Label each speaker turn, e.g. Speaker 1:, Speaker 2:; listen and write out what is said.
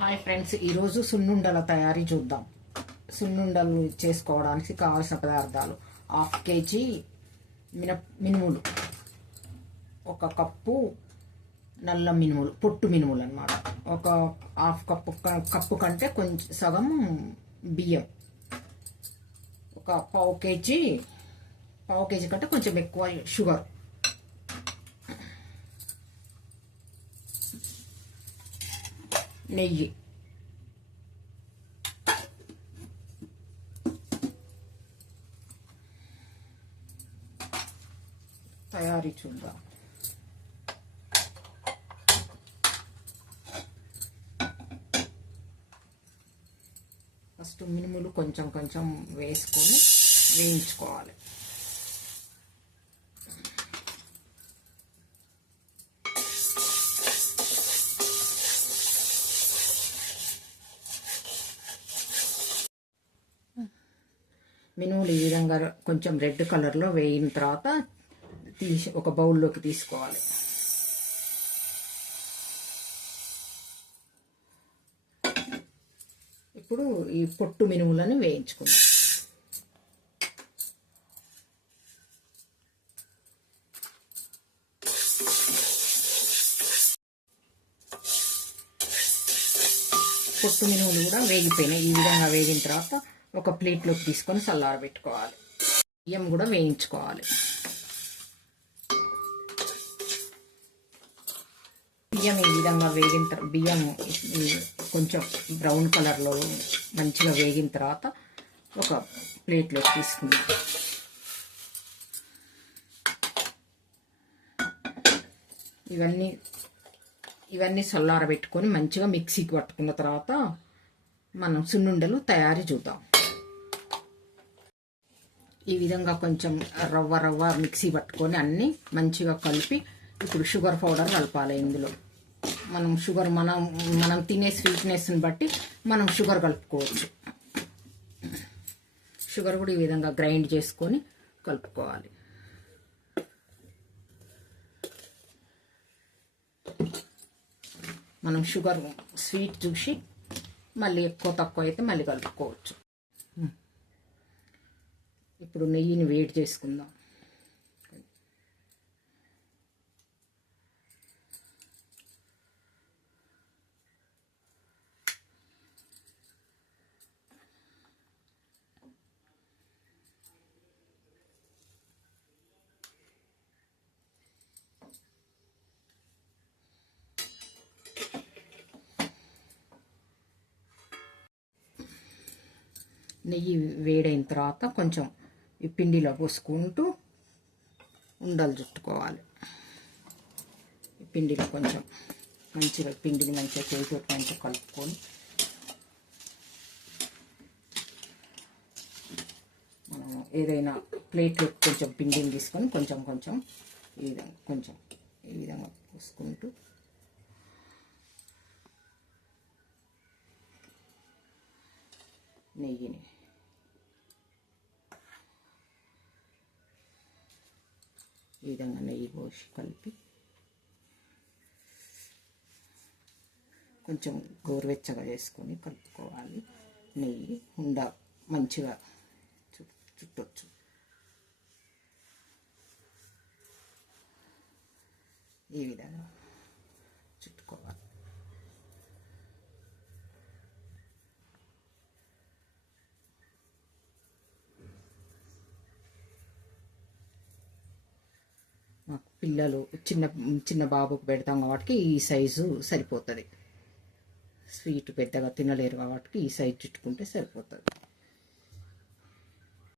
Speaker 1: Hi friends ఈరోజు సున్నుండల తయారీ చూద్దాం. సున్నుండలు చేసుకోవడానికి కావాల్సిన పదార్థాలు హాఫ్ కేజీ మిన మినుములు. ఒక కప్పు నల్ల మినుములు పొట్టు మినుములు అనమాట ఒక హాఫ్ కప్పు కప్పు కంటే కొంచెం సగం బియ్యం. ఒక పావు కేజీ పావు కేజీ కంటే కొంచెం ఎక్కువ షుగర్. నెయ్యి. తయారీ చూద్దాం. ఫస్ట్ మినుములు కొంచెం కొంచెం వేసుకొని వేయించుకోవాలి. మినుములు ఈ విధంగా కొంచెం రెడ్ కలర్లో వేయిన తర్వాత తీసి ఒక బౌల్లోకి తీసుకోవాలి. ఇప్పుడు ఈ పొట్టు మినుములను వేయించుకుందాం. పొట్టు మినుములు కూడా వేగిపోయినాయి. ఈ విధంగా వేగిన తర్వాత ఒక ప్లేట్లోకి తీసుకొని చల్లారబెట్టుకోవాలి. బియ్యం కూడా వేయించుకోవాలి. బియ్యం ఈ విధంగా వేగిన తర్వాత బియ్యం కొంచెం బ్రౌన్ కలర్లో మంచిగా వేగిన తర్వాత ఒక ప్లేట్లోకి తీసుకుందాం. ఇవన్నీ ఇవన్నీ చల్లారబెట్టుకొని మంచిగా మిక్సీకి పట్టుకున్న తర్వాత మనం సున్నుండలు తయారీ చూద్దాం. ఈ విధంగా కొంచెం రవ్వ రవ్వ మిక్సీ పట్టుకొని అన్నీ మంచిగా కలిపి ఇప్పుడు షుగర్ పౌడర్ కలపాలి ఇందులో. మనం షుగర్ మనం మనం తినే స్వీట్నెస్ని బట్టి మనం షుగర్ కలుపుకోవచ్చు. షుగర్ కూడా ఈ విధంగా గ్రైండ్ చేసుకొని కలుపుకోవాలి. మనం షుగర్ స్వీట్ చూసి మళ్ళీ ఎక్కువ తక్కువ అయితే మళ్ళీ కలుపుకోవచ్చు. ఇప్పుడు నెయ్యిని వేడి చేసుకుందాం. నెయ్యి వేడైన తర్వాత కొంచెం ఈ పిండిలో పోసుకుంటూ ఉండలు చుట్టుకోవాలి. ఈ పిండిలో కొంచెం మంచిగా పిండిని మంచిగా చేతితో మంచిగా కలుపుకొని మనం ఏదైనా ప్లేట్లో కొంచెం పిండిని తీసుకొని కొంచెం కొంచెం ఈ విధంగా కొంచెం ఈ విధంగా పోసుకుంటూ నెయ్యిని విధంగా నెయ్యి పోసి కలిపి కొంచెం గోరువెచ్చగా చేసుకొని కలుపుకోవాలి. నెయ్యి ఉండ మంచిగా చు చుట్టొచ్చు. ఈ విధంగా చుట్టుకోవాలి. మాకు పిల్లలు చిన్న చిన్న బాబుకు పెడతాం కాబట్టి ఈ సైజు సరిపోతుంది. స్వీట్ పెద్దగా తినలేరు కాబట్టి ఈ సైజు చుట్టుకుంటే సరిపోతుంది.